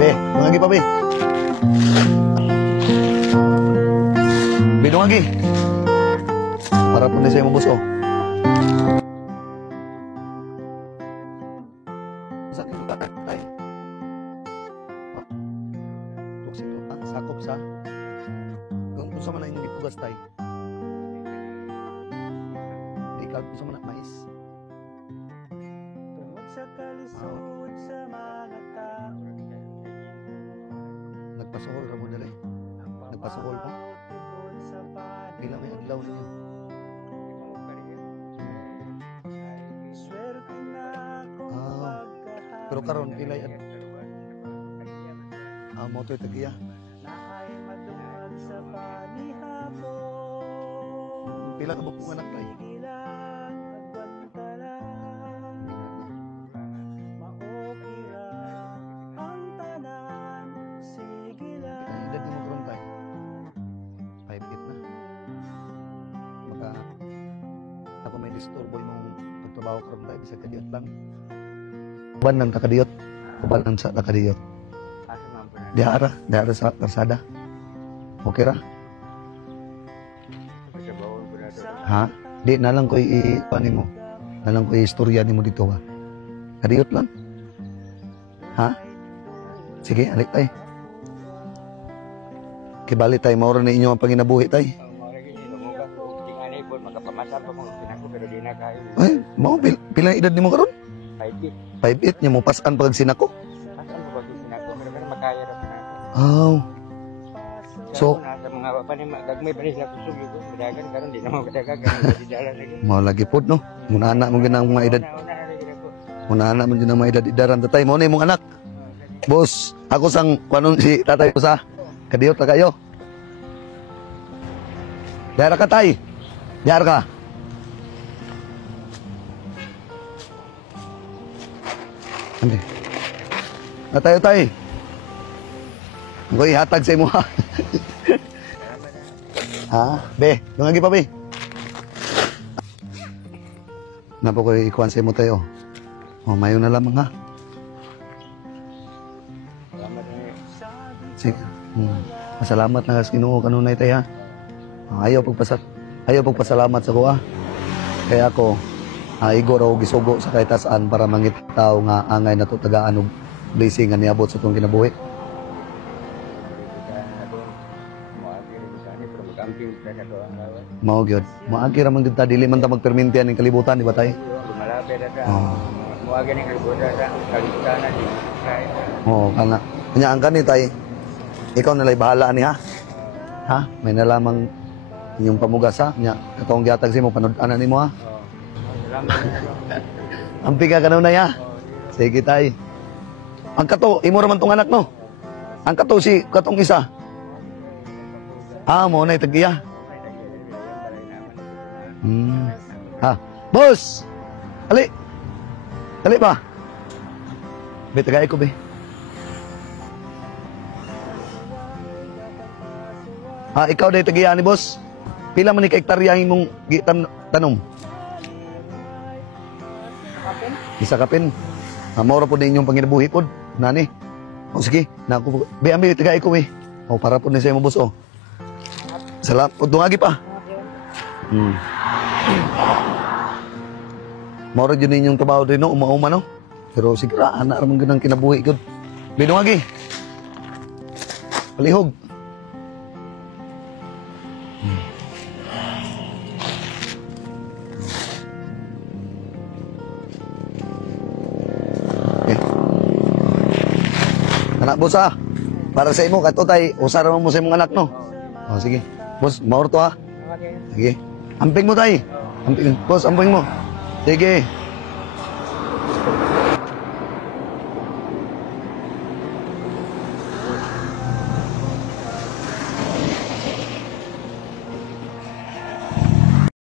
Be, dungagi pa, be. Be, dungagi. Para po na sa'yo mo, boss, oh. Saan yung tatay? Sakop sa? Kung sa man na yung ipugas, tay. Di ka kung sa man na mais. Nagpasuhol ka mo dali. Nagpasuhol mo. Pila may adlaw niyo. Pero karon pila yan. Mo to tagiya. Pila ka bukong anak tay? Edad mo karon tay? 5'8" na. Baka ako may disturbo imong pagtrabaho karon tay bisag kadiyot lang. Uban ng takadiyot. Uban ng sa takadiyot. Diara sa karsada. Okay ra? Ha? Di, nalang ko i-panin mo. Nalang ko i-istorya ni mo dito, ha? Kadiyot lang. Ha? Sige, alik tayo. Kibali tayo, maura na inyo ang panginabuhi tayo. Ay, mau pilang edad ni mo karon? 5'8". 5'8", niya mo pasan pag sinako? Oh. So, mau lagi pud no. Muna anak mo ginang mga edad. Muna anak mo ginang mga edad-edaran tatay mo na imong anak. Boss, ako sang kuanon si tatay ko sa kadiyot na kayo. Dara ka tay. Dara ka. Ande. Natay tay. Ko ihatag sa imo ha. Ha? Be, dungagi pa be. Napo ko ikuan sa imo tayo. O mayo na lamang ha. Sige. Masalamat na sa Ginoo kanunay tay ha. Ayaw pagpasalamat sa ko ha. Kaya ako igor og gisugo sa kahit-saan para mangitaw nga angay nato tagaan og blessing nga niabot sa tong kinabuhi. Mao gyud. Maagi ra man gyud ta dili man ta magpermintihan ning kalibutan di ba tay? Lumalapit ta. Muagi ning kalibutan sa kalibutan ni. Kana. Nya ang kani tay. Ikaw na lay bahala ani ha. Ha? May nalamang inyong pamugas ha. Nya katong gihatag si mo panud-anan nimo ha. Salamat. Ampi ka kanunay ha. Sige tay. Ang kato imo ra man tong anak no. Ang kato si katong isa. Mo na tagiya. Ha, boss! Ali! Ali ba? Be, tagay ko, be. Ikaw day tagiya ni boss. Pila man ni ka-hektarya imong tanom? Isa kapin. Maura po na inyong panginabuhi po. Nani? O sige, naku. Be, ambil tagay ko, be. Para po na sa'yo mo, boss, o. Salamat. Dungagi pa. Maura dyan ninyong trabaho din, no? Uma-uma, no? Pero sigura, anak naman ganang kinabuhi ko. Binong agi. Palihog. Okay. Anak, boss, ha? Para sa imo, kato tay, usara mo sa imong anak, no? O, sige. Boss, maura to, ha? Sige. Amping mo, tay. Amping. Boss, amping mo. Sige.